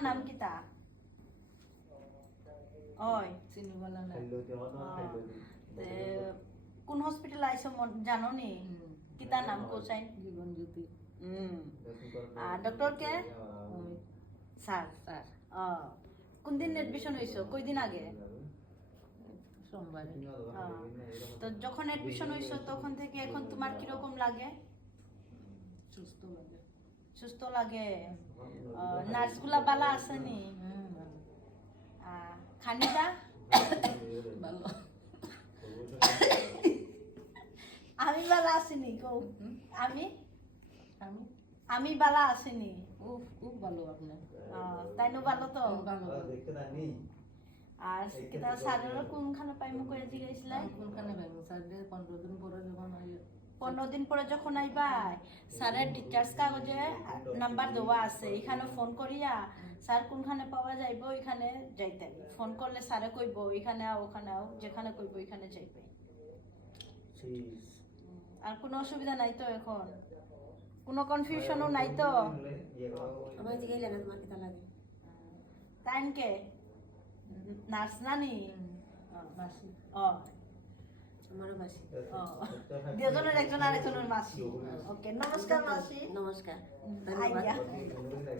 তোমার নাম কি তা ওই চিনিবালা না কোন হসপিটাল আইছো জানো নি কি তার নাম কোচাই জীবন জ্যোতি আর ডক্টর কে স্যার স্যার কোন দিন এডমিশন হইছো কই দিন আগে সোমবারে তো যখন এডমিশন হইছো তখন থেকে এখন তোমার কি রকম লাগে সুস্থ লাগে সুস্থ লাগে নার্সগুলা বালা আছে নি ভালো খানিদা ভালো আমি বালা আসিনি কৌ আমি আমি আমি বালা আসিনি খুব ভালো আপনার তাইনো ভালো তো ভালো আর কিতা স্যারেরও কোনখানে পাইমু কইয়া জিগাইছিলাই কোনখানে পাইবো স্যার 15 দিন পরে যখন আইলে 15 দিন পরে যখন আইবা স্যারের ডিচার্জ কাগজে নাম্বার দেওয়া আছে এখানে ফোন করিয়া স্যার কোনখানে পাওয়া যাইবো এখানে যাইতে ফোন করলে স্যারে কইব এখানে আও ওখানে আও যেখানে কইব এখানে যাইবে আর কোনো অসুবিধা নাই তো এখন কোনো কনফিউশনও নাই তো আমার জিগাইলে না তোমার কিতা লাগে তাইনকে নার্স নানি মাসি আমারও মাসি দুজনের একজন আরেকজনের মাসি ওকে নমস্কার মাসি নমস্কার আইয়া ধন্যবাদ